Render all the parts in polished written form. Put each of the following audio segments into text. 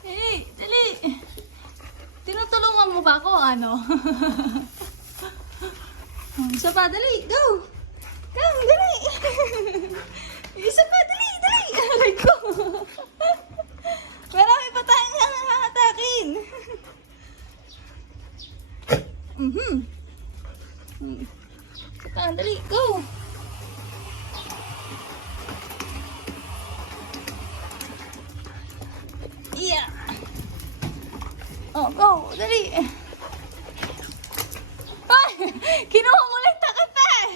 Dali, dali. Tinutulungan mo ba ako, ano? Isa pa, dali, go. Go, dali. Isa pa, dali, dali. Aray ko. Marami pa tayong hahatakin. Isa pa, dali, go. Yeah. Oh, go, dali. Ay, kinuha mo lang yung takip eh.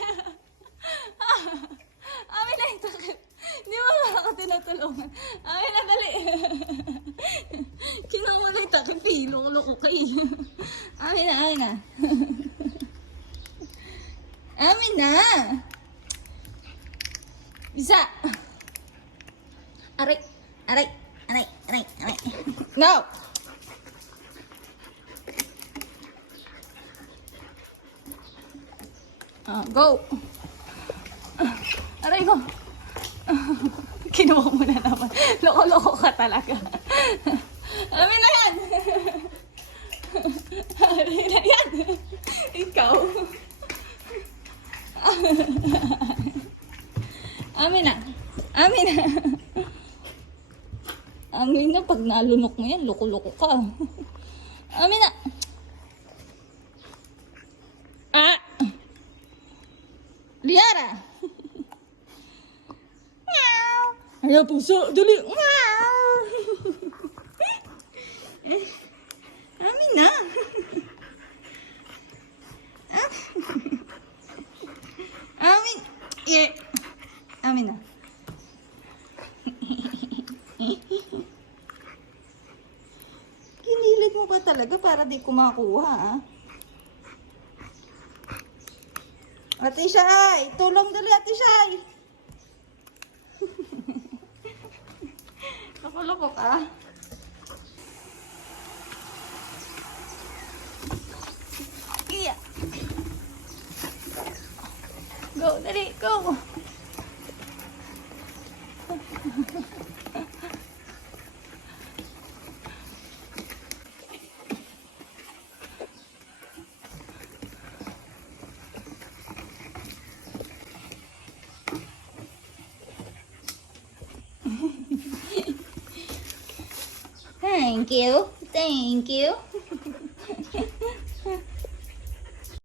Amin na yung takip. Hindi mo ba ako tinutulungan? Amin na, dali. Kinuha mo lang yung takip eh. Loko-loko ka eh. Amin na, amin na. Amin na. Isa. Aray, aray, aray, aray, aray. No. Go. Aray ko. Kinuha mo na naman. Loko-loko ka talaga. Amin na yan. Amin na yan. Ikaw. Amin na. Amin na. Amin na. Pag nalunok mo yan, loko-loko ka. Amin na. Ah! Liara! Ayaw puso! Dali! Amin na! Amin! Yeah. Amin na! Kinilig mo ba talaga para di ko makuha, ah? Ate Shay! Tulong dali, Ate Shay! Loko-loko ka. Iya! Go, dali, go! Thank you. Thank you.